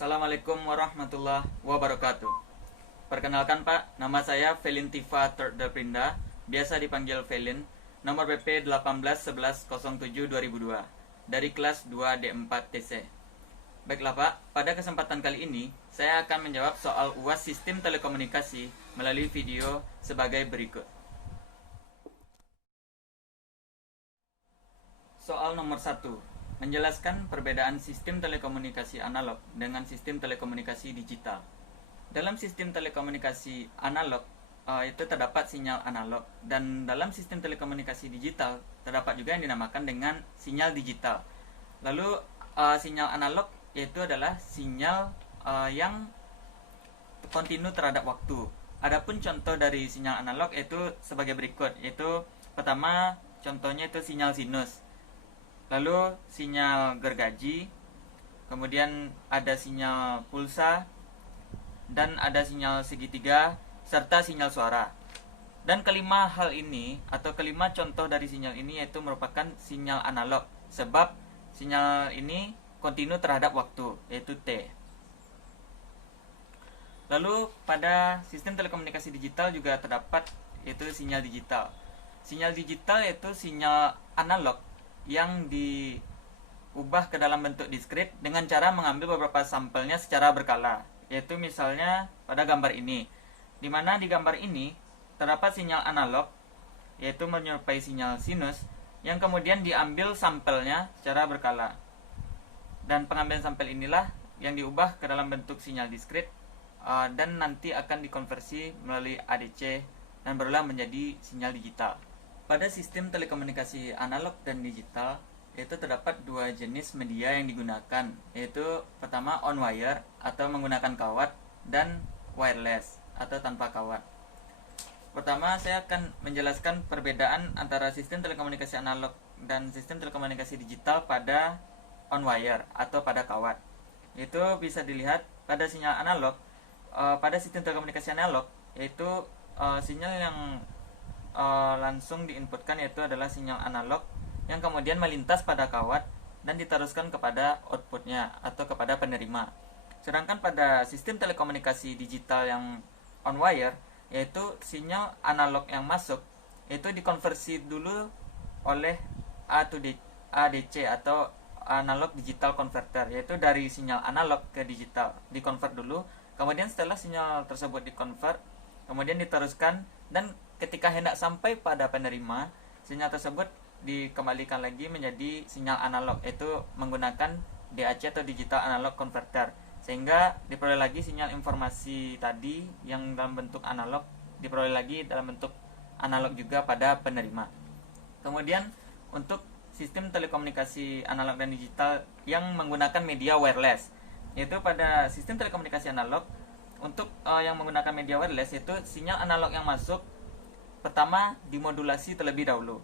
Assalamualaikum warahmatullahi wabarakatuh. Perkenalkan Pak, nama saya Felintiva Terdeprinda, biasa dipanggil Felin, nomor BP 181107-2002, dari kelas 2D4 TC. Baiklah Pak, pada kesempatan kali ini, saya akan menjawab soal UAS Sistem Telekomunikasi melalui video sebagai berikut. Soal nomor 1. Menjelaskan perbedaan sistem telekomunikasi analog dengan sistem telekomunikasi digital. Dalam sistem telekomunikasi analog itu terdapat sinyal analog, dan dalam sistem telekomunikasi digital terdapat juga yang dinamakan dengan sinyal digital. Lalu sinyal analog yaitu adalah sinyal yang kontinu terhadap waktu. Adapun contoh dari sinyal analog itu sebagai berikut, yaitu pertama contohnya itu sinyal sinus, lalu sinyal gergaji, kemudian ada sinyal pulsa, dan ada sinyal segitiga, serta sinyal suara. Dan kelima hal ini atau kelima contoh dari sinyal ini yaitu merupakan sinyal analog, sebab sinyal ini kontinu terhadap waktu, yaitu T. Lalu pada sistem telekomunikasi digital juga terdapat yaitu sinyal digital. Sinyal digital yaitu sinyal analog yang diubah ke dalam bentuk diskrit dengan cara mengambil beberapa sampelnya secara berkala, yaitu misalnya pada gambar ini, di mana di gambar ini terdapat sinyal analog yaitu menyerupai sinyal sinus yang kemudian diambil sampelnya secara berkala, dan pengambilan sampel inilah yang diubah ke dalam bentuk sinyal diskrit dan nanti akan dikonversi melalui ADC dan berulang menjadi sinyal digital. Pada sistem telekomunikasi analog dan digital itu terdapat dua jenis media yang digunakan, yaitu pertama on wire atau menggunakan kawat, dan wireless atau tanpa kawat. Pertama saya akan menjelaskan perbedaan antara sistem telekomunikasi analog dan sistem telekomunikasi digital pada on wire atau pada kawat. Itu bisa dilihat pada sinyal analog, pada sistem telekomunikasi analog yaitu sinyal yang langsung diinputkan yaitu adalah sinyal analog yang kemudian melintas pada kawat dan diteruskan kepada outputnya atau kepada penerima. Sedangkan pada sistem telekomunikasi digital yang on wire yaitu sinyal analog yang masuk itu dikonversi dulu oleh ADC atau analog digital converter, yaitu dari sinyal analog ke digital dikonvert dulu, kemudian setelah sinyal tersebut dikonvert kemudian diteruskan, dan ketika hendak sampai pada penerima, sinyal tersebut dikembalikan lagi menjadi sinyal analog, yaitu menggunakan DAC atau digital analog converter, sehingga diperoleh lagi sinyal informasi tadi yang dalam bentuk analog diperoleh lagi dalam bentuk analog juga pada penerima. Kemudian untuk sistem telekomunikasi analog dan digital yang menggunakan media wireless, yaitu pada sistem telekomunikasi analog untuk yang menggunakan media wireless yaitu sinyal analog yang masuk pertama dimodulasi terlebih dahulu.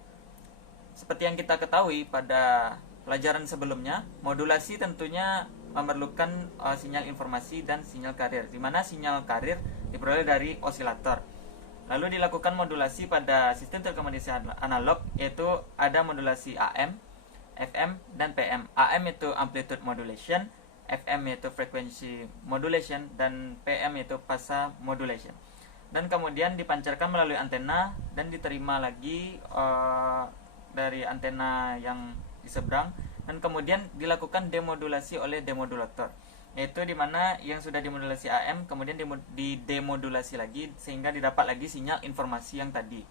Seperti yang kita ketahui pada pelajaran sebelumnya, modulasi tentunya memerlukan sinyal informasi dan sinyal carrier, di mana sinyal carrier diperoleh dari osilator. Lalu dilakukan modulasi pada sistem telekomunikasi analog, yaitu ada modulasi AM, FM, dan PM. AM itu amplitude modulation, FM yaitu frequency modulation, dan PM yaitu phase modulation. Dan kemudian dipancarkan melalui antena dan diterima lagi dari antena yang di seberang, dan kemudian dilakukan demodulasi oleh demodulator, yaitu dimana yang sudah dimodulasi AM kemudian didemodulasi lagi sehingga didapat lagi sinyal informasi yang tadi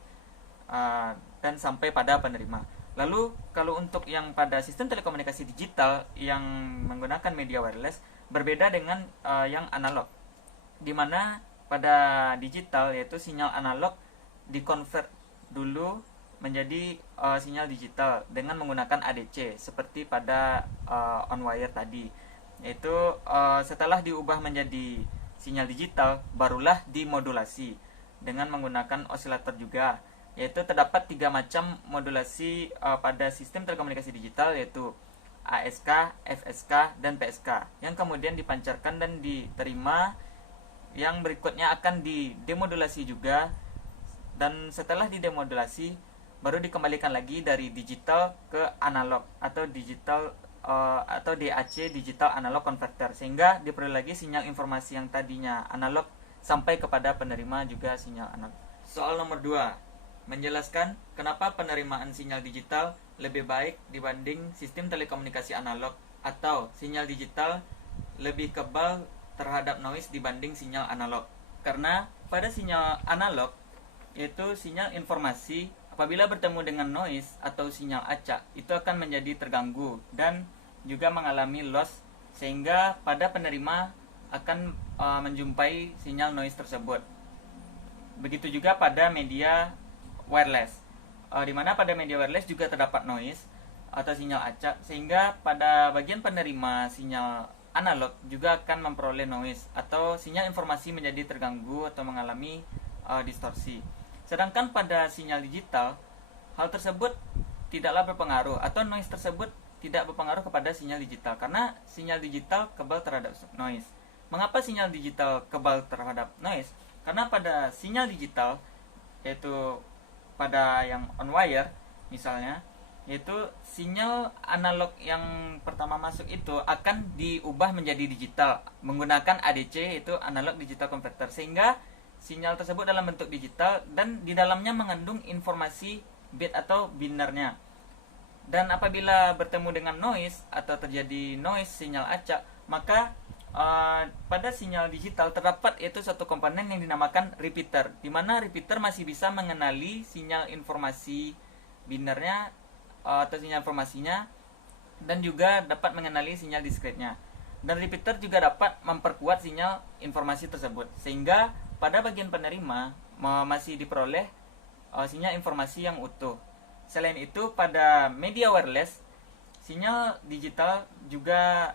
dan sampai pada penerima. Lalu kalau untuk yang pada sistem telekomunikasi digital yang menggunakan media wireless berbeda dengan yang analog, dimana pada digital yaitu sinyal analog dikonvert dulu menjadi sinyal digital dengan menggunakan ADC seperti pada on wire tadi, yaitu setelah diubah menjadi sinyal digital barulah dimodulasi dengan menggunakan osilator juga, yaitu terdapat 3 macam modulasi pada sistem telekomunikasi digital, yaitu ASK, FSK, dan PSK, yang kemudian dipancarkan dan diterima, yang berikutnya akan didemodulasi juga, dan setelah didemodulasi baru dikembalikan lagi dari digital ke analog atau digital atau DAC, digital analog converter, sehingga diperoleh lagi sinyal informasi yang tadinya analog sampai kepada penerima juga sinyal analog. Soal nomor 2, menjelaskan kenapa penerimaan sinyal digital lebih baik dibanding sistem telekomunikasi analog, atau sinyal digital lebih kebal terhadap noise dibanding sinyal analog. Karena pada sinyal analog, yaitu sinyal informasi apabila bertemu dengan noise atau sinyal acak, itu akan menjadi terganggu dan juga mengalami loss, sehingga pada penerima akan menjumpai sinyal noise tersebut. Begitu juga pada media wireless, di mana pada media wireless juga terdapat noise atau sinyal acak, sehingga pada bagian penerima sinyal analog juga akan memperoleh noise atau sinyal informasi menjadi terganggu atau mengalami distorsi. Sedangkan pada sinyal digital, hal tersebut tidaklah berpengaruh atau noise tersebut tidak berpengaruh kepada sinyal digital, karena sinyal digital kebal terhadap noise. Mengapa sinyal digital kebal terhadap noise? Karena pada sinyal digital, yaitu pada yang on wire misalnya, yaitu sinyal analog yang pertama masuk itu akan diubah menjadi digital menggunakan ADC, yaitu analog digital converter, sehingga sinyal tersebut dalam bentuk digital dan di dalamnya mengandung informasi bit atau binarnya. Dan apabila bertemu dengan noise atau terjadi noise sinyal acak, maka pada sinyal digital terdapat yaitu satu komponen yang dinamakan repeater, di mana repeater masih bisa mengenali sinyal informasi binarnya atau sinyal informasinya, dan juga dapat mengenali sinyal diskretnya. Dan repeater juga dapat memperkuat sinyal informasi tersebut, sehingga pada bagian penerima masih diperoleh sinyal informasi yang utuh. Selain itu, pada media wireless, sinyal digital juga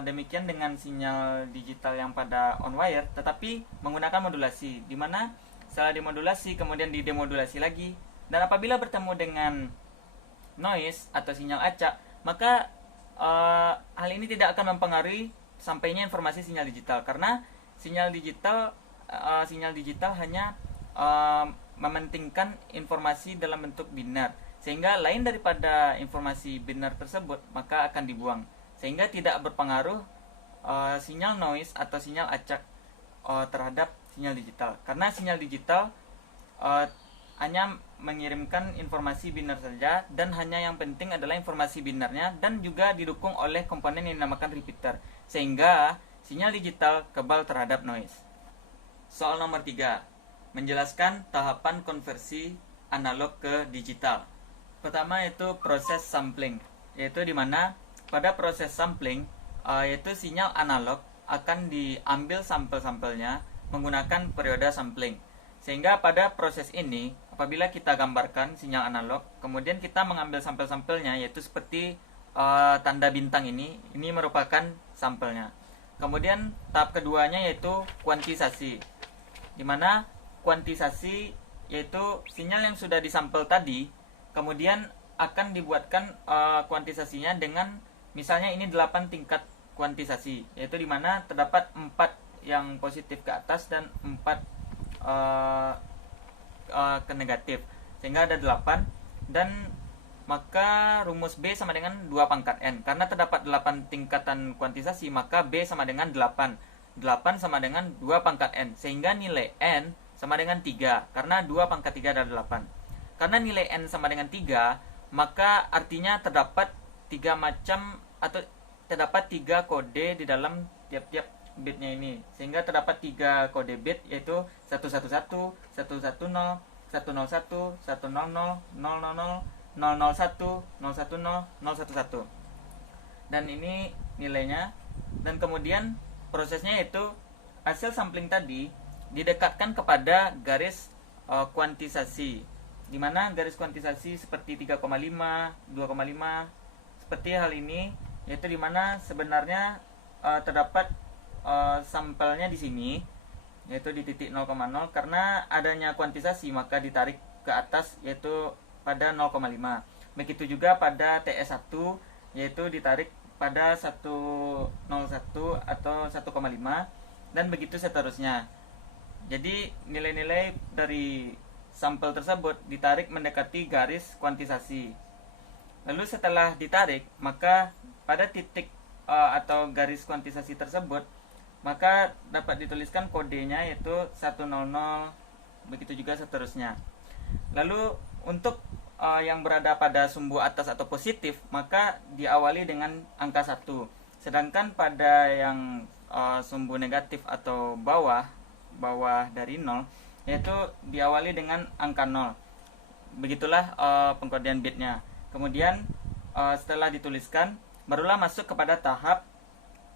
demikian dengan sinyal digital yang pada on wire, tetapi menggunakan modulasi, di mana setelah dimodulasi kemudian didemodulasi lagi, dan apabila bertemu dengan noise atau sinyal acak, maka hal ini tidak akan mempengaruhi sampainya informasi sinyal digital, karena sinyal digital hanya mementingkan informasi dalam bentuk binar, sehingga lain daripada informasi binar tersebut maka akan dibuang, sehingga tidak berpengaruh sinyal noise atau sinyal acak terhadap sinyal digital, karena sinyal digital hanya mengirimkan informasi binar saja, dan hanya yang penting adalah informasi binarnya, dan juga didukung oleh komponen yang dinamakan repeater, sehingga sinyal digital kebal terhadap noise. Soal nomor 3, menjelaskan tahapan konversi analog ke digital. Pertama yaitu proses sampling, yaitu dimana pada proses sampling yaitu sinyal analog akan diambil sampel-sampelnya menggunakan periode sampling, sehingga pada proses ini apabila kita gambarkan sinyal analog, kemudian kita mengambil sampel-sampelnya, yaitu seperti tanda bintang ini merupakan sampelnya. Kemudian tahap keduanya yaitu kuantisasi, di mana kuantisasi yaitu sinyal yang sudah disampel tadi kemudian akan dibuatkan kuantisasinya dengan misalnya ini 8 tingkat kuantisasi, yaitu di mana terdapat 4 yang positif ke atas dan 4 ke negatif, sehingga ada 8. Dan maka rumus B sama dengan 2 pangkat N, karena terdapat 8 tingkatan kuantisasi, maka B sama dengan 8 sama dengan 2 pangkat N, sehingga nilai N sama dengan 3, karena 2 pangkat 3 adalah 8. Karena nilai N sama dengan 3, maka artinya terdapat 3 macam atau terdapat 3 kode di dalam tiap-tiap bitnya ini, sehingga terdapat 3 kode bit, yaitu 111, 110, 101, 100, 000, 001, 010, 011. Dan ini nilainya. Dan kemudian prosesnya yaitu hasil sampling tadi didekatkan kepada garis kuantisasi, di mana garis kuantisasi seperti 3,5, 2,5 seperti hal ini, yaitu di mana sebenarnya terdapat sampelnya di sini, yaitu di titik 0,0, karena adanya kuantisasi maka ditarik ke atas yaitu pada 0,5. Begitu juga pada TS1, yaitu ditarik pada 101 atau 1,5, dan begitu seterusnya. Jadi nilai-nilai dari sampel tersebut ditarik mendekati garis kuantisasi. Lalu setelah ditarik, maka pada titik atau garis kuantisasi tersebut, maka dapat dituliskan kodenya yaitu 100, begitu juga seterusnya. Lalu untuk yang berada pada sumbu atas atau positif, maka diawali dengan angka 1. Sedangkan pada yang sumbu negatif atau bawah dari 0, yaitu diawali dengan angka 0. Begitulah pengkodean bitnya. Kemudian setelah dituliskan, barulah masuk kepada tahap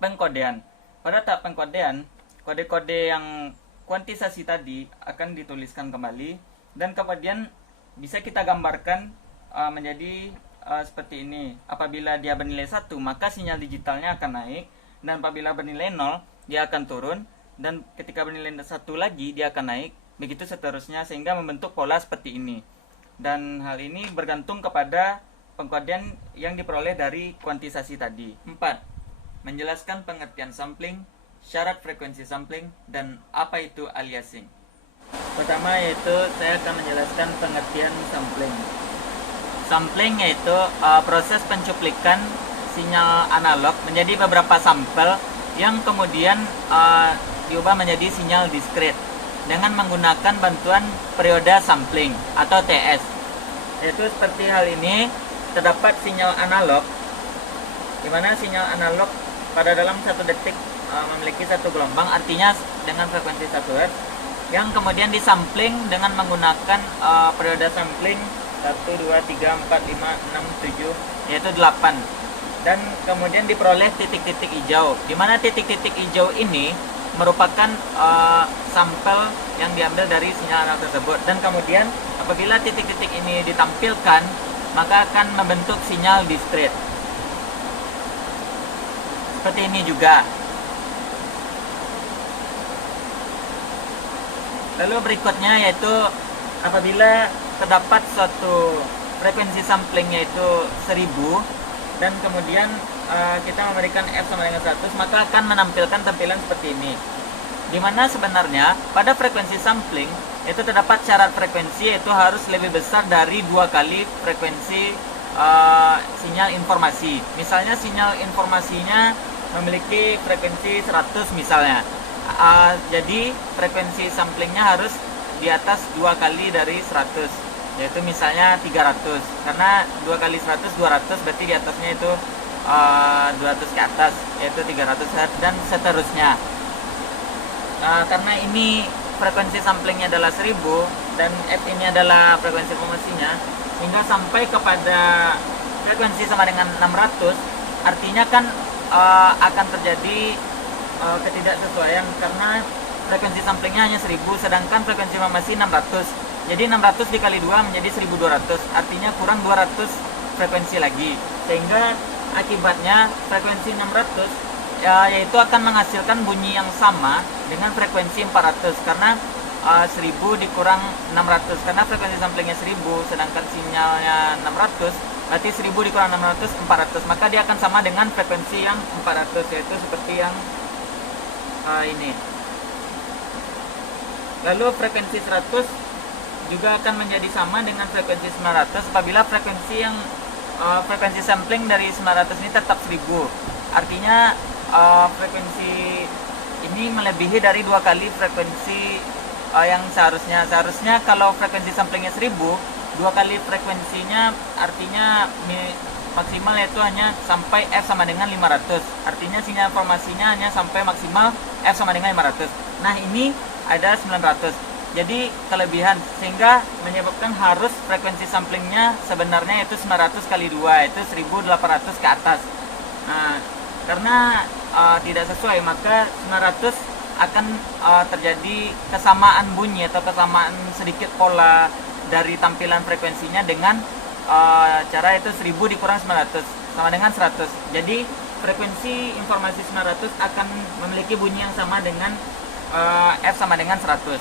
pengkodean. Pada tahap pengkodean, kode-kode yang kuantisasi tadi akan dituliskan kembali, dan kemudian bisa kita gambarkan menjadi seperti ini. Apabila dia bernilai 1, maka sinyal digitalnya akan naik, dan apabila bernilai 0, dia akan turun, dan ketika bernilai 1 lagi, dia akan naik, begitu seterusnya, sehingga membentuk pola seperti ini. Dan hal ini bergantung kepada pengkodean yang diperoleh dari kuantisasi tadi. 4. Menjelaskan pengertian sampling, syarat frekuensi sampling, dan apa itu aliasing. Pertama yaitu saya akan menjelaskan pengertian sampling. Sampling yaitu proses pencuplikan sinyal analog menjadi beberapa sampel yang kemudian diubah menjadi sinyal diskrit dengan menggunakan bantuan periode sampling atau TS. Yaitu seperti hal ini, terdapat sinyal analog, di mana sinyal analog pada dalam 1 detik memiliki 1 gelombang, artinya dengan frekuensi 1 Hz, yang kemudian disampling dengan menggunakan periode sampling 1, 2, 3, 4, 5, 6, 7, yaitu 8. Dan kemudian diperoleh titik-titik hijau, di mana titik-titik hijau ini merupakan sampel yang diambil dari sinyal analog tersebut. Dan kemudian apabila titik-titik ini ditampilkan, maka akan membentuk sinyal diskrit. Seperti ini juga. Lalu berikutnya yaitu apabila terdapat suatu frekuensi sampling yaitu 1000, dan kemudian kita memberikan F sama dengan 100, maka akan menampilkan tampilan seperti ini. Dimana sebenarnya pada frekuensi sampling itu terdapat syarat frekuensi, yaitu harus lebih besar dari 2 kali frekuensi sinyal informasi. Misalnya sinyal informasinya memiliki frekuensi 100 misalnya. Jadi frekuensi samplingnya harus di atas 2 kali dari 100, yaitu misalnya 300. Karena 2 kali 100 200, berarti di atasnya itu 200 ke atas, yaitu 300 Hz, dan seterusnya. Karena ini frekuensi samplingnya adalah 1000 dan F ini adalah frekuensi informasinya, hingga sampai kepada frekuensi sama dengan 600, artinya kan akan terjadi ketidaksesuaian, karena frekuensi samplingnya hanya 1000, sedangkan frekuensi informasi 600. Jadi 600 dikali 2 menjadi 1200, artinya kurang 200 frekuensi lagi, sehingga akibatnya frekuensi 600 yaitu akan menghasilkan bunyi yang sama dengan frekuensi 400, karena 1000 dikurang 600, karena frekuensi samplingnya 1000 sedangkan sinyalnya 600, berarti 1000 dikurang 600 400, maka dia akan sama dengan frekuensi yang 400, yaitu seperti yang ini. Lalu frekuensi 100 juga akan menjadi sama dengan frekuensi 900 apabila frekuensi sampling dari 900 ini tetap 1000. Artinya frekuensi ini melebihi dari 2 kali frekuensi yang seharusnya kalau frekuensi samplingnya 1000, 2 kali frekuensinya artinya maksimal yaitu hanya sampai F sama dengan 500. Artinya sinyal informasinya hanya sampai maksimal F sama dengan 500. Nah, ini ada 900. Jadi kelebihan, sehingga menyebabkan harus frekuensi samplingnya sebenarnya itu 900 kali 2, itu 1800 ke atas. Nah, karena tidak sesuai, maka 900 akan terjadi kesamaan bunyi atau kesamaan sedikit pola dari tampilan frekuensinya dengan cara itu 1000 dikurang 900 sama dengan 100. Jadi frekuensi informasi 900 akan memiliki bunyi yang sama dengan F sama dengan 100.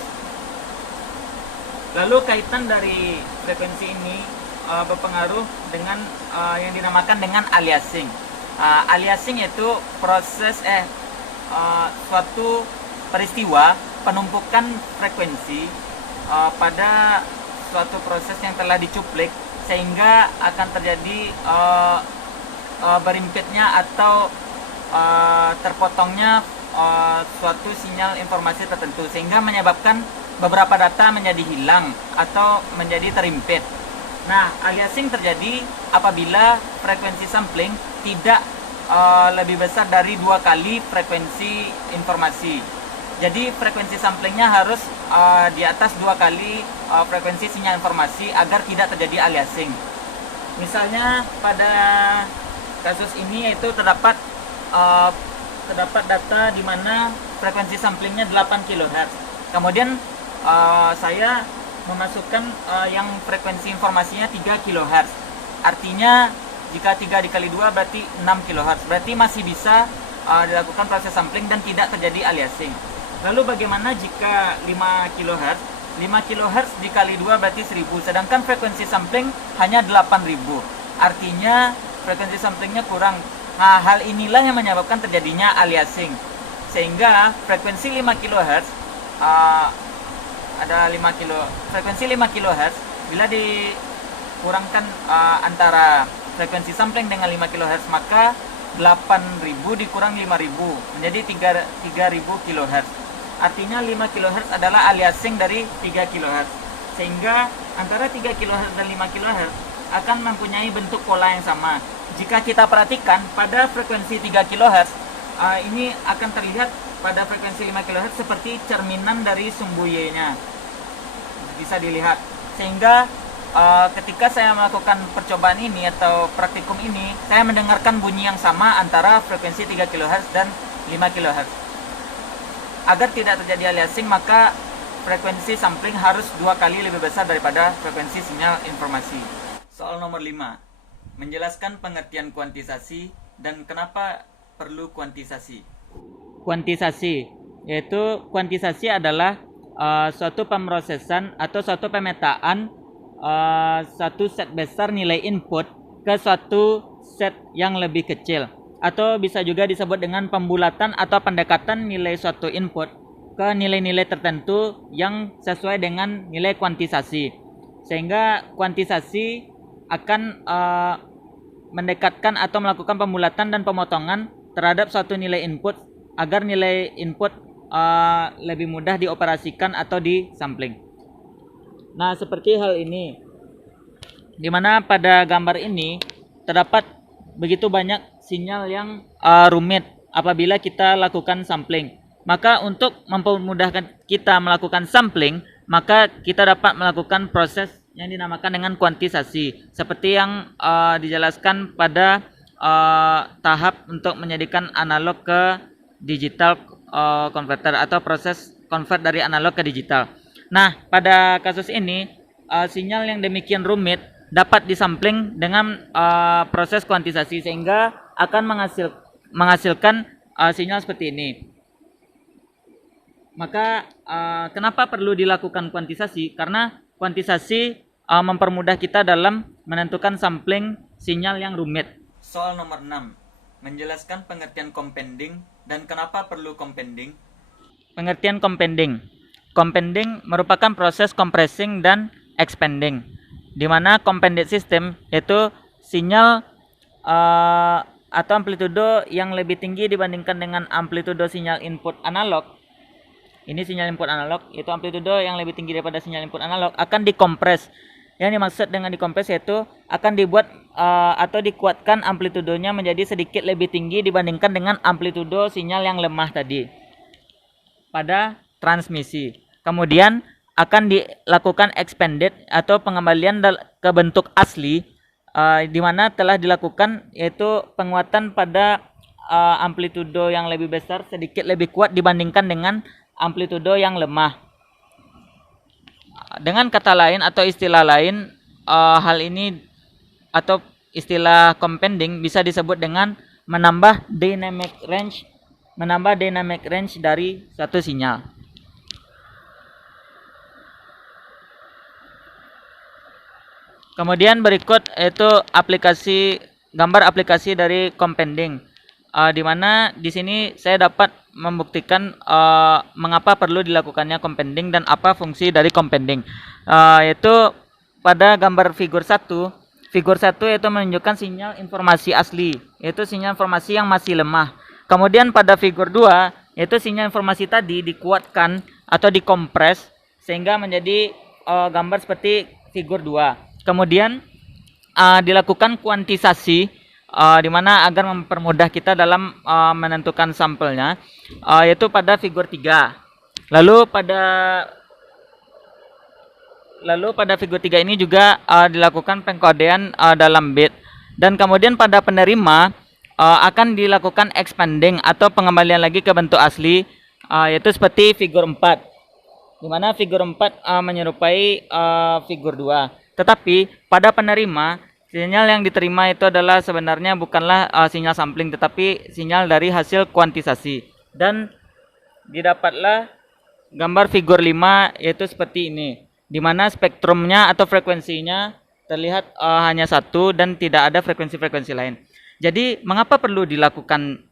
Lalu kaitan dari frekuensi ini berpengaruh dengan yang dinamakan dengan aliasing. Aliasing yaitu proses suatu peristiwa penumpukan frekuensi pada suatu proses yang telah dicuplik, sehingga akan terjadi berimpitnya atau terpotongnya suatu sinyal informasi tertentu, sehingga menyebabkan beberapa data menjadi hilang atau menjadi terimpit. Nah, aliasing terjadi apabila frekuensi sampling tidak lebih besar dari 2 kali frekuensi informasi. Jadi frekuensi samplingnya harus di atas 2 kali frekuensi sinyal informasi agar tidak terjadi aliasing. Misalnya pada kasus ini yaitu terdapat data di mana frekuensi samplingnya 8 kHz. Kemudian saya memasukkan yang frekuensi informasinya 3 kHz. Artinya jika 3 dikali 2 berarti 6 kHz. Berarti masih bisa dilakukan proses sampling dan tidak terjadi aliasing. Lalu bagaimana jika 5 kHz? 5 kHz dikali 2 berarti 1000. Sedangkan frekuensi sampling hanya 8000. Artinya frekuensi samplingnya kurang. Nah, hal inilah yang menyebabkan terjadinya aliasing. Sehingga frekuensi 5 kHz frekuensi 5 kHz bila dikurangkan antara frekuensi sampling dengan 5 kHz, maka 8000 dikurang 5000 menjadi 3000 kHz. Artinya 5 kHz adalah aliasing dari 3 kHz. Sehingga antara 3 kHz dan 5 kHz akan mempunyai bentuk pola yang sama. Jika kita perhatikan pada frekuensi 3 kHz, ini akan terlihat pada frekuensi 5 kHz seperti cerminan dari sumbu Y-nya. Bisa dilihat. Sehingga ketika saya melakukan percobaan ini atau praktikum ini, saya mendengarkan bunyi yang sama antara frekuensi 3 kHz dan 5 kHz. Agar tidak terjadi aliasing, maka frekuensi sampling harus 2 kali lebih besar daripada frekuensi sinyal informasi. Soal nomor 5. Menjelaskan pengertian kuantisasi dan kenapa perlu kuantisasi. Kuantisasi, yaitu kuantisasi adalah suatu pemrosesan atau suatu pemetaan satu set besar nilai input ke suatu set yang lebih kecil, atau bisa juga disebut dengan pembulatan atau pendekatan nilai suatu input ke nilai-nilai tertentu yang sesuai dengan nilai kuantisasi. Sehingga kuantisasi akan mendekatkan atau melakukan pembulatan dan pemotongan terhadap suatu nilai input agar nilai input lebih mudah dioperasikan atau disampling. Nah, seperti hal ini, di mana pada gambar ini terdapat begitu banyak sinyal yang rumit apabila kita lakukan sampling. Maka untuk mempermudahkan kita melakukan sampling, maka kita dapat melakukan proses yang dinamakan dengan kuantisasi, seperti yang dijelaskan pada tahap untuk menjadikan analog ke digital converter atau proses convert dari analog ke digital. Nah, pada kasus ini sinyal yang demikian rumit dapat disampling dengan proses kuantisasi, sehingga akan menghasilkan sinyal seperti ini. Maka kenapa perlu dilakukan kuantisasi? Karena kuantisasi mempermudah kita dalam menentukan sampling sinyal yang rumit. Soal nomor 6. Menjelaskan pengertian compending dan kenapa perlu compending. Pengertian compending. Compending merupakan proses compressing dan expanding, di mana compended system yaitu sinyal atau amplitudo yang lebih tinggi dibandingkan dengan amplitudo sinyal input analog. Ini sinyal input analog, yaitu amplitudo yang lebih tinggi daripada sinyal input analog akan dikompres. Yang dimaksud dengan dikompres yaitu akan dibuat atau dikuatkan amplitudonya menjadi sedikit lebih tinggi dibandingkan dengan amplitudo sinyal yang lemah tadi pada transmisi. Kemudian akan dilakukan expanded atau pengembalian ke bentuk asli, di mana telah dilakukan yaitu penguatan pada amplitudo yang lebih besar sedikit lebih kuat dibandingkan dengan amplitudo yang lemah. Dengan kata lain atau istilah lain, hal ini atau istilah compending bisa disebut dengan menambah dynamic range dari suatu sinyal. Kemudian berikut yaitu gambar aplikasi dari compending, di mana di sini saya dapat membuktikan mengapa perlu dilakukannya compending dan apa fungsi dari compending. Yaitu pada gambar figur 1, figur 1 yaitu menunjukkan sinyal informasi asli, yaitu sinyal informasi yang masih lemah. Kemudian pada figur 2 yaitu sinyal informasi tadi dikuatkan atau dikompres sehingga menjadi gambar seperti figur 2. Kemudian dilakukan kuantisasi di mana agar mempermudah kita dalam menentukan sampelnya, yaitu pada figur 3. Lalu pada figur 3 ini juga dilakukan pengkodean dalam bit. Dan kemudian pada penerima akan dilakukan expanding atau pengembalian lagi ke bentuk asli, yaitu seperti figur 4. Di mana figur 4 menyerupai figur 2. Tetapi pada penerima, sinyal yang diterima itu adalah sebenarnya bukanlah sinyal sampling, tetapi sinyal dari hasil kuantisasi. Dan didapatlah gambar figur 5 yaitu seperti ini, di mana spektrumnya atau frekuensinya terlihat hanya satu dan tidak ada frekuensi-frekuensi lain. Jadi mengapa perlu dilakukan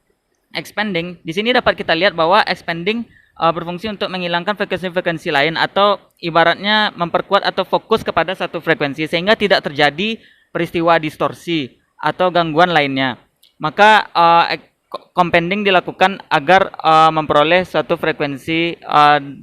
expanding? Di sini dapat kita lihat bahwa expanding berfungsi untuk menghilangkan frekuensi-frekuensi lain atau ibaratnya memperkuat atau fokus kepada satu frekuensi sehingga tidak terjadi peristiwa distorsi atau gangguan lainnya. Maka compending dilakukan agar memperoleh suatu frekuensi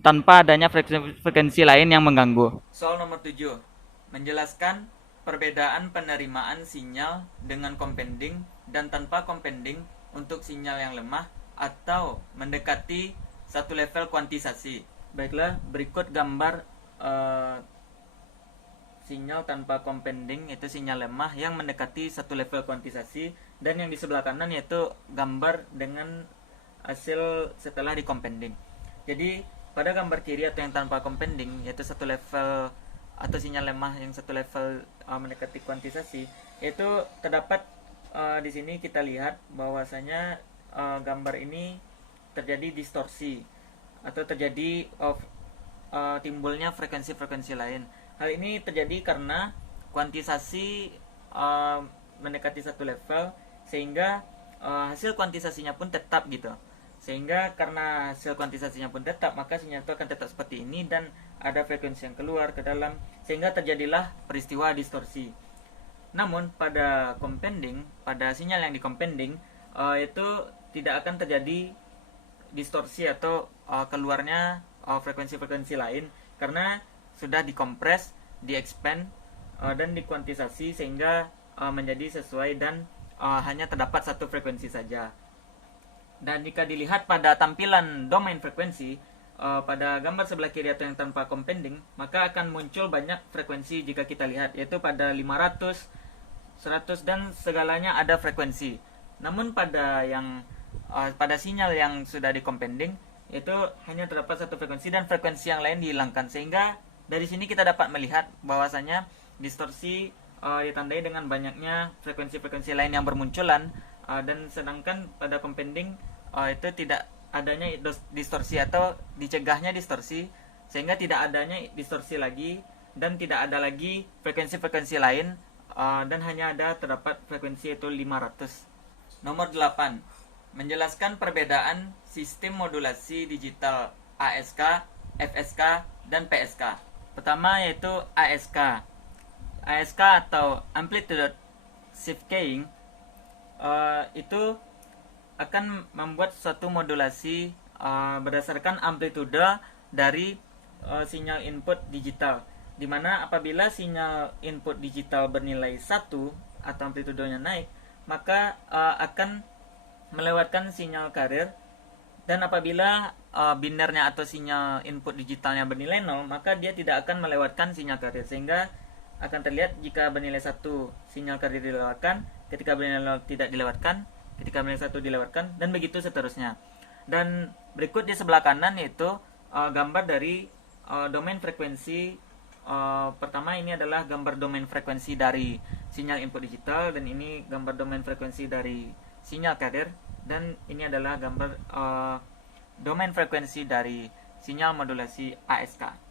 tanpa adanya frekuensi lain yang mengganggu. Soal nomor 7. Menjelaskan perbedaan penerimaan sinyal dengan compending dan tanpa compending untuk sinyal yang lemah atau mendekati satu level kuantisasi. Baiklah, berikut gambar sinyal tanpa compending, yaitu sinyal lemah yang mendekati satu level kuantisasi, dan yang di sebelah kanan yaitu gambar dengan hasil setelah di compending. Jadi pada gambar kiri atau yang tanpa compending, yaitu satu level atau sinyal lemah yang satu level mendekati kuantisasi, itu terdapat di sini kita lihat bahwasanya gambar ini terjadi distorsi atau terjadi timbulnya frekuensi-frekuensi lain. Hal ini terjadi karena kuantisasi mendekati satu level sehingga hasil kuantisasinya pun tetap gitu. Sehingga karena hasil kuantisasinya pun tetap, maka sinyal itu akan tetap seperti ini dan ada frekuensi yang keluar ke dalam sehingga terjadilah peristiwa distorsi. Namun pada compending, pada sinyal yang di compending itu tidak akan terjadi distorsi atau keluarnya frekuensi-frekuensi lain karena sudah dikompres, diexpand dan dikuantisasi sehingga menjadi sesuai dan hanya terdapat satu frekuensi saja. Dan jika dilihat pada tampilan domain frekuensi pada gambar sebelah kiri atau yang tanpa compending, maka akan muncul banyak frekuensi jika kita lihat, yaitu pada 500, 100 dan segalanya ada frekuensi. Namun pada sinyal yang sudah di compending itu hanya terdapat satu frekuensi dan frekuensi yang lain dihilangkan, sehingga dari sini kita dapat melihat bahwasanya distorsi ditandai dengan banyaknya frekuensi-frekuensi lain yang bermunculan, dan sedangkan pada compending itu tidak adanya distorsi atau dicegahnya distorsi sehingga tidak adanya distorsi lagi dan tidak ada lagi frekuensi-frekuensi lain, dan hanya ada terdapat frekuensi itu 500. Nomor 8. Menjelaskan perbedaan sistem modulasi digital ASK, FSK, dan PSK. Pertama yaitu ASK. ASK atau Amplitude Shift Keying itu akan membuat suatu modulasi berdasarkan amplitude dari sinyal input digital, dimana apabila sinyal input digital bernilai 1 atau amplitudenya naik, maka akan melewatkan sinyal carrier, dan apabila binernya atau sinyal input digitalnya bernilai 0, maka dia tidak akan melewatkan sinyal carrier, sehingga akan terlihat jika bernilai 1 sinyal carrier dilewatkan, ketika bernilai 0 tidak dilewatkan, ketika bernilai 1 dilewatkan, dan begitu seterusnya. Dan berikut di sebelah kanan yaitu gambar dari domain frekuensi. Pertama ini adalah gambar domain frekuensi dari sinyal input digital, dan ini gambar domain frekuensi dari sinyal carrier, dan ini adalah gambar domain frekuensi dari sinyal modulasi ASK.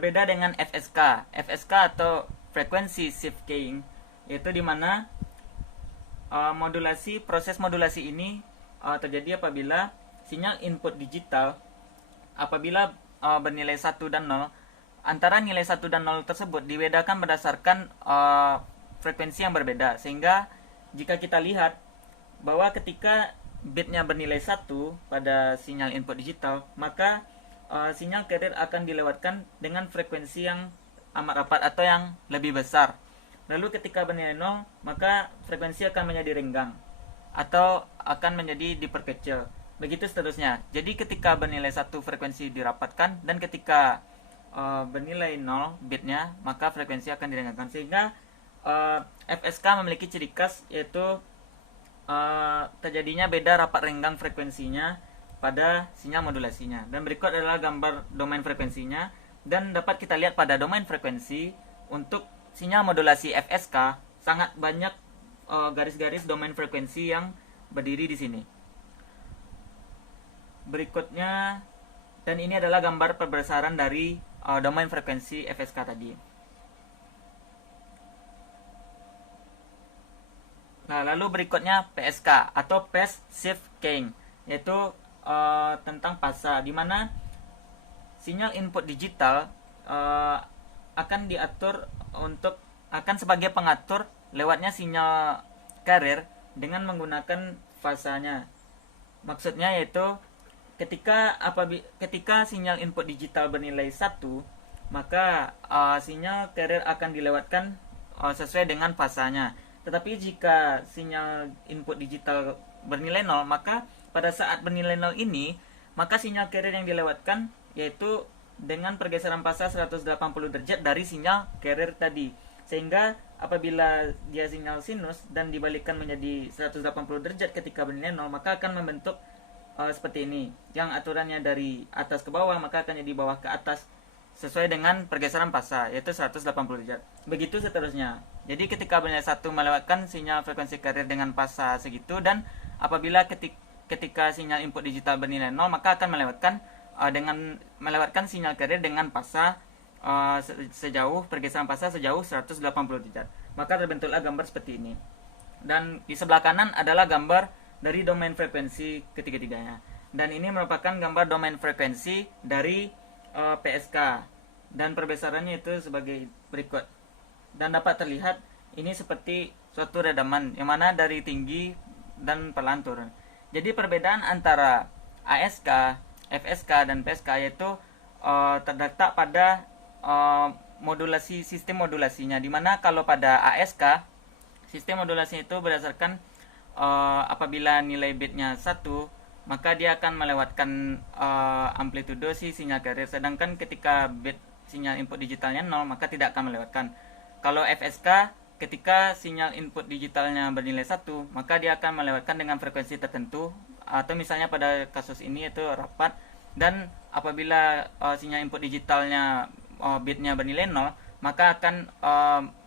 Berbeda dengan FSK. FSK atau frequency shift keying, yaitu dimana proses modulasi ini terjadi apabila sinyal input digital apabila bernilai 1 dan 0, antara nilai 1 dan 0 tersebut dibedakan berdasarkan frekuensi yang berbeda. Sehingga jika kita lihat bahwa ketika bitnya bernilai 1 pada sinyal input digital, maka sinyal carrier akan dilewatkan dengan frekuensi yang amat rapat atau yang lebih besar. Lalu ketika bernilai 0, maka frekuensi akan menjadi renggang atau akan menjadi diperkecil. Begitu seterusnya. Jadi ketika bernilai 1 frekuensi dirapatkan, dan ketika bernilai 0 bitnya, maka frekuensi akan direnggangkan. Sehingga FSK memiliki ciri khas, yaitu terjadinya beda rapat renggang frekuensinya pada sinyal modulasinya. Dan berikut adalah gambar domain frekuensinya, dan dapat kita lihat pada domain frekuensi untuk sinyal modulasi FSK sangat banyak garis-garis domain frekuensi yang berdiri di sini. Berikutnya, dan ini adalah gambar perbesaran dari domain frekuensi FSK tadi. Nah, lalu berikutnya PSK atau Phase Shift Keying, yaitu tentang fasa, di mana sinyal input digital akan diatur akan sebagai pengatur lewatnya sinyal carrier dengan menggunakan fasanya. Maksudnya yaitu ketika sinyal input digital bernilai 1, maka sinyal carrier akan dilewatkan sesuai dengan fasanya. Tetapi jika sinyal input digital bernilai 0, maka pada saat bernilai 0 ini, maka sinyal carrier yang dilewatkan yaitu dengan pergeseran fasa 180 derajat dari sinyal carrier tadi. Sehingga apabila dia sinyal sinus dan dibalikkan menjadi 180 derajat ketika bernilai 0, maka akan membentuk seperti ini. Yang aturannya dari atas ke bawah, maka akan jadi bawah ke atas sesuai dengan pergeseran fasa, yaitu 180 derajat. Begitu seterusnya. Jadi ketika bernilai 1 melewatkan sinyal frekuensi carrier dengan fasa segitu, dan apabila ketika sinyal input digital bernilai 0, maka akan melewatkan sinyal carrier dengan fasa sejauh pergeseran fasa sejauh 180 derajat. Maka terbentuklah gambar seperti ini. Dan di sebelah kanan adalah gambar dari domain frekuensi ketiga-tiganya. Dan ini merupakan gambar domain frekuensi dari PSK, dan perbesarannya itu sebagai berikut. Dan dapat terlihat ini seperti suatu redaman yang mana dari tinggi dan perlahan turun. Jadi perbedaan antara ASK, FSK dan PSK yaitu terletak pada sistem modulasinya, dimana kalau pada ASK sistem modulasi itu berdasarkan apabila nilai bitnya 1, maka dia akan melewatkan amplitudo si sinyal carrier, sedangkan ketika bit sinyal input digitalnya 0, maka tidak akan melewatkan. Kalau FSK, ketika sinyal input digitalnya bernilai 1, maka dia akan melewatkan dengan frekuensi tertentu, atau misalnya pada kasus ini itu rapat. Dan apabila sinyal input digitalnya bitnya bernilai 0, maka akan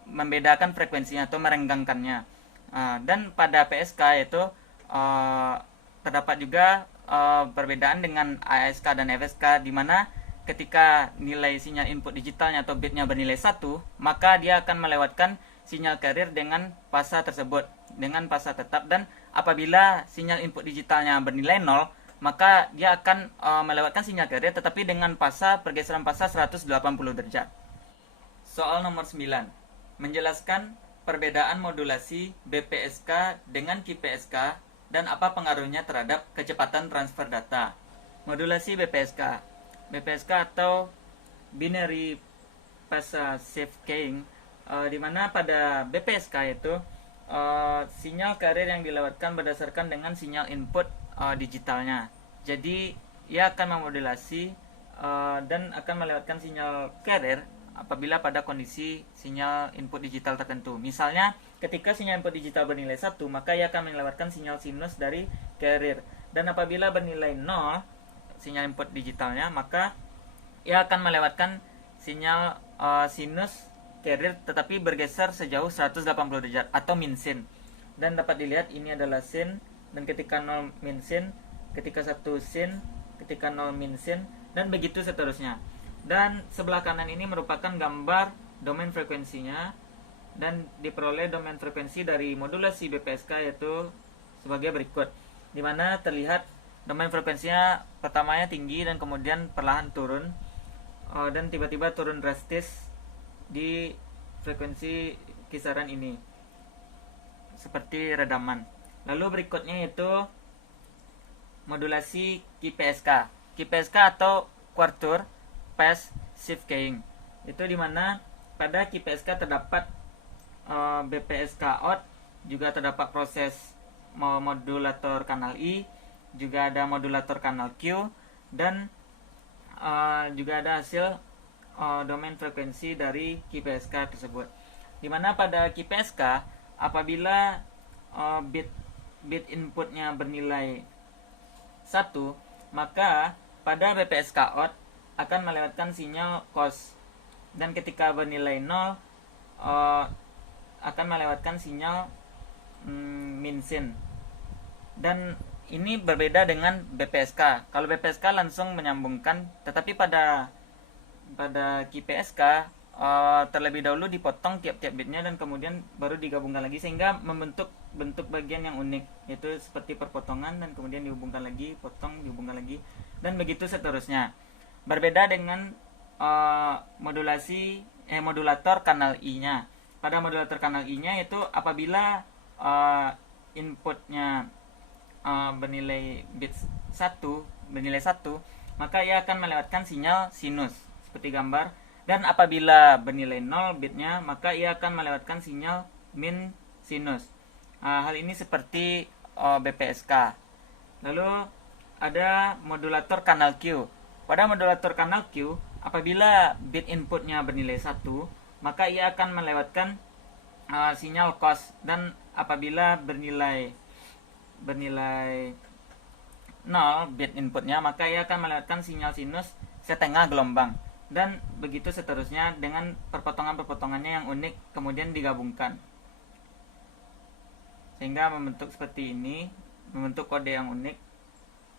membedakan frekuensinya atau merenggangkannya. Dan pada PSK itu terdapat juga perbedaan dengan ASK dan FSK, di mana ketika nilai sinyal input digitalnya atau bitnya bernilai 1, maka dia akan melewatkan sinyal carrier dengan fasa tersebut, dengan fasa tetap. Dan apabila sinyal input digitalnya bernilai 0, maka dia akan melewatkan sinyal carrier tetapi dengan fasa pergeseran fasa 180 derajat. Soal nomor 9. Menjelaskan perbedaan modulasi BPSK dengan QPSK dan apa pengaruhnya terhadap kecepatan transfer data. Modulasi BPSK. BPSK atau Binary Phase Shift Keying, di mana pada BPSK itu sinyal carrier yang dilewatkan berdasarkan dengan sinyal input digitalnya. Jadi ia akan memodulasi dan akan melewatkan sinyal carrier apabila pada kondisi sinyal input digital tertentu. Misalnya ketika sinyal input digital bernilai 1, maka ia akan melewatkan sinyal sinus dari carrier. Dan apabila bernilai 0 sinyal input digitalnya, maka ia akan melewatkan sinyal sinus carrier tetapi bergeser sejauh 180 derajat atau min sin. Dan dapat dilihat ini adalah sin, dan ketika 0 min sin, ketika 1 sin, ketika 0 min sin, dan begitu seterusnya. Dan sebelah kanan ini merupakan gambar domain frekuensinya, dan diperoleh domain frekuensi dari modulasi BPSK yaitu sebagai berikut, di mana terlihat domain frekuensinya pertamanya tinggi dan kemudian perlahan turun, dan tiba-tiba turun drastis di frekuensi kisaran ini seperti redaman. Lalu berikutnya yaitu modulasi QPSK. QPSK atau Quarter Phase Shift Keying. Itu dimana pada QPSK terdapat BPSK out, juga terdapat proses modulator kanal I, juga ada modulator kanal Q, dan juga ada hasil domain frekuensi dari QPSK tersebut. Dimana pada QPSK apabila bit inputnya bernilai 1, maka pada BPSK out akan melewatkan sinyal COS, dan ketika bernilai 0 akan melewatkan sinyal min sin. Dan ini berbeda dengan BPSK. Kalau BPSK langsung menyambungkan, tetapi pada QPSK terlebih dahulu dipotong tiap-tiap bitnya dan kemudian baru digabungkan lagi, sehingga membentuk bentuk bagian yang unik, yaitu seperti perpotongan dan kemudian dihubungkan lagi, potong, dihubungkan lagi, dan begitu seterusnya. Berbeda dengan modulator kanal I-nya. Pada modulator kanal I-nya itu apabila inputnya bernilai bit 1, maka ia akan melewatkan sinyal sinus seperti gambar. Dan apabila bernilai 0 bitnya, maka ia akan melewatkan sinyal min sinus. Hal ini seperti BPSK. Lalu ada modulator kanal Q. Pada modulator kanal Q, apabila bit inputnya bernilai 1, maka ia akan melewatkan sinyal COS, dan apabila bernilai 0 bit inputnya, maka ia akan melewatkan sinyal sinus setengah gelombang, dan begitu seterusnya dengan perpotongan-perpotongannya yang unik kemudian digabungkan sehingga membentuk seperti ini, membentuk kode yang unik.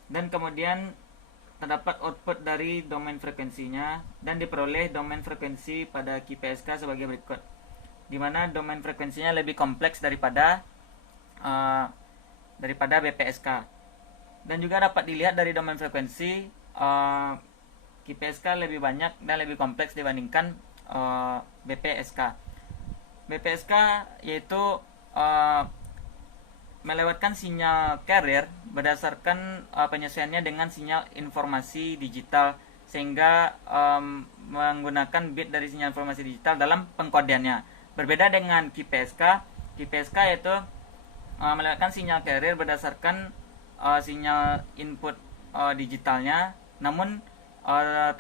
Dan kemudian terdapat output dari domain frekuensinya, dan diperoleh domain frekuensi pada QPSK sebagai berikut, di mana domain frekuensinya lebih kompleks daripada BPSK. Dan juga dapat dilihat dari domain frekuensi QPSK lebih banyak dan lebih kompleks dibandingkan BPSK. BPSK yaitu melewatkan sinyal carrier berdasarkan penyesuaiannya dengan sinyal informasi digital, sehingga menggunakan bit dari sinyal informasi digital dalam pengkodeannya. Berbeda dengan QPSK yaitu melewatkan sinyal carrier berdasarkan sinyal input digitalnya, namun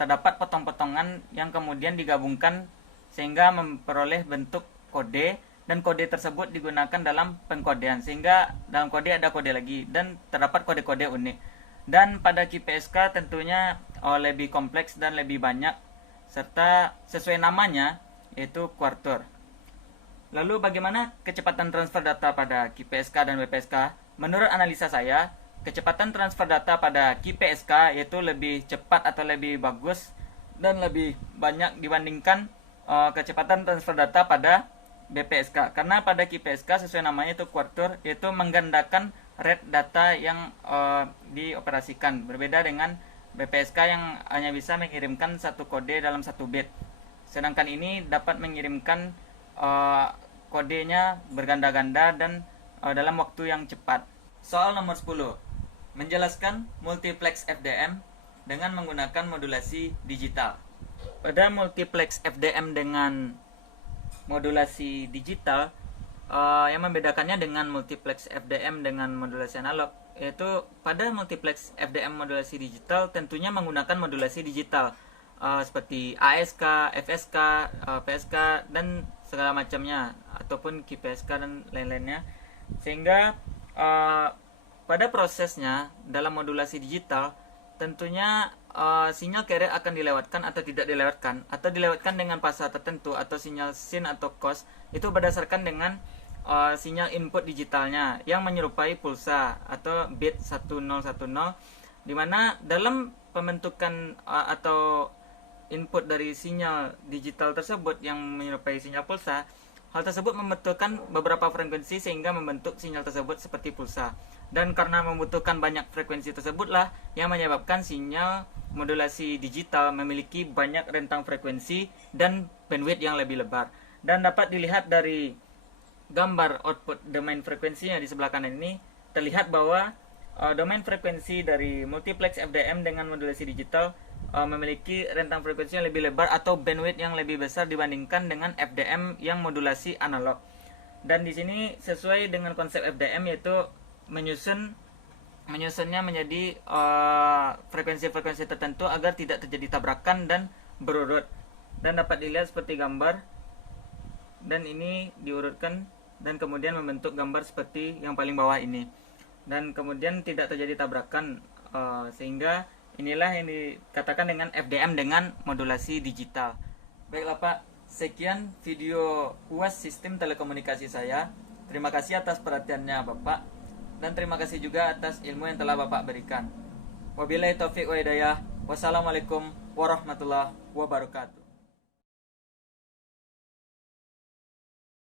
terdapat potong-potongan yang kemudian digabungkan sehingga memperoleh bentuk kode, dan kode tersebut digunakan dalam pengkodean, sehingga dalam kode ada kode lagi dan terdapat kode-kode unik. Dan pada QPSK tentunya lebih kompleks dan lebih banyak, serta sesuai namanya yaitu quarter. Lalu bagaimana kecepatan transfer data pada QPSK dan BPSK? Menurut analisa saya, kecepatan transfer data pada QPSK yaitu lebih cepat atau lebih bagus dan lebih banyak dibandingkan kecepatan transfer data pada BPSK. Karena pada QPSK sesuai namanya itu quarter, yaitu menggandakan rate data yang dioperasikan. Berbeda dengan BPSK yang hanya bisa mengirimkan satu kode dalam satu bit. Sedangkan ini dapat mengirimkan kodenya berganda-ganda dan dalam waktu yang cepat. Soal nomor 10. Menjelaskan multiplex FDM dengan menggunakan modulasi digital. Pada multiplex FDM dengan modulasi digital, yang membedakannya dengan multiplex FDM dengan modulasi analog, yaitu pada multiplex FDM modulasi digital tentunya menggunakan modulasi digital seperti ASK, FSK, PSK, dan segala macamnya, ataupun QPSK dan lain-lainnya. Sehingga pada prosesnya dalam modulasi digital tentunya sinyal carrier akan dilewatkan atau tidak dilewatkan, atau dilewatkan dengan fasa tertentu, atau sinyal sin atau cos itu berdasarkan dengan sinyal input digitalnya yang menyerupai pulsa atau bit 1010, dimana dalam pembentukan atau input dari sinyal digital tersebut yang menyerupai sinyal pulsa, hal tersebut membutuhkan beberapa frekuensi sehingga membentuk sinyal tersebut seperti pulsa. Dan karena membutuhkan banyak frekuensi tersebutlah yang menyebabkan sinyal modulasi digital memiliki banyak rentang frekuensi dan bandwidth yang lebih lebar. Dan dapat dilihat dari gambar output domain frekuensinya di sebelah kanan ini, terlihat bahwa domain frekuensi dari multiplex FDM dengan modulasi digital memiliki rentang frekuensi yang lebih lebar atau bandwidth yang lebih besar dibandingkan dengan FDM yang modulasi analog. Dan di sini sesuai dengan konsep FDM, yaitu menyusunnya menjadi frekuensi-frekuensi tertentu agar tidak terjadi tabrakan dan berurut. Dan dapat dilihat seperti gambar, dan ini diurutkan dan kemudian membentuk gambar seperti yang paling bawah ini. Dan kemudian tidak terjadi tabrakan, sehingga inilah yang dikatakan dengan FDM dengan modulasi digital. Baiklah Pak, sekian video UAS sistem telekomunikasi saya. Terima kasih atas perhatiannya Bapak, dan terima kasih juga atas ilmu yang telah Bapak berikan. Wabillahi taufiq wa hidayah. Wassalamualaikum warahmatullahi wabarakatuh.